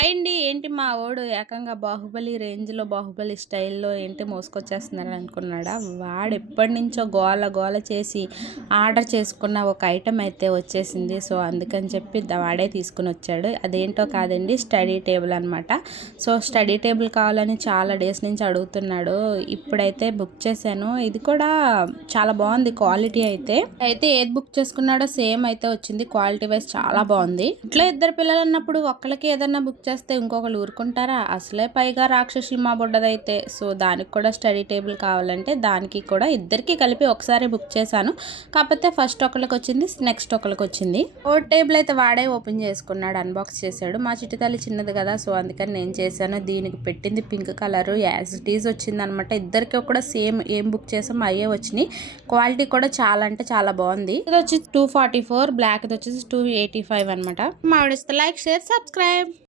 Hi అండి. ఏంటి మా వోడు ఏకంగా బాహుబలి రేంజ్‌లో, బాహుబలి స్టైల్‌లో ఏంటి మోసుకొచ్చేస్తున్నారని అనుకున్నాడా? వాడు ఎప్పటినుంచో గోల గోల చేసి ఆర్డర్ చేసుకున్న ఒక ఐటెమ్ అయితే వచ్చేసింది. సో, అందుకని చెప్పి వాడే తీసుకొనొచ్చాడు. అదేంటో కాదండి, స్టడీ టేబుల్ అనమాట. సో, స్టడీ టేబుల్ కావాలని చాలా డేస్ నుంచి అడుగుతున్నాడు. ఇప్పుడైతే బుక్ చేశాను. ఇది కూడా చాలా బాగుంది క్వాలిటీ అయితే. ఏది బుక్ చేసుకున్నాడో సేమ్ అయితే వచ్చింది. క్వాలిటీ వైజ్ చాలా బాగుంది. ఇంట్లో ఇద్దరు పిల్లలు అన్నప్పుడు ఒక్కళ్ళకి ఏదన్నా బుక్ చేస్తే ఇంకొకరు ఊరుకుంటారా? అసలే పైగా రాక్షసులు మా బుడ్డదైతే. సో, దానికి కూడా స్టడీ టేబుల్ కావాలంటే దానికి కూడా ఇద్దరికి కలిపి ఒకసారి బుక్ చేశాను. కాకపోతే ఫస్ట్ ఒకళ్ళకి వచ్చింది, నెక్స్ట్ ఒకళ్ళకి వచ్చింది. ఓ టేబుల్ అయితే వాడే ఓపెన్ చేసుకున్నాడు, అన్బాక్స్ చేశాడు. మా చిట్టి తల్లి చిన్నది కదా, సో అందుకని నేను చేశాను. దీనికి పెట్టింది pink colour, as it is వచ్చింది అనమాట. ఇద్దరికి కూడా సేమ్ ఏం బుక్ చేసామో అయ్యే వచ్చినాయి. క్వాలిటీ కూడా చాలా అంటే చాలా బాగుంది. ఇది వచ్చి 244, బ్లాక్ ఇది వచ్చేసి 285 అనమాట. మా లైక్, షేర్, సబ్స్క్రైబ్.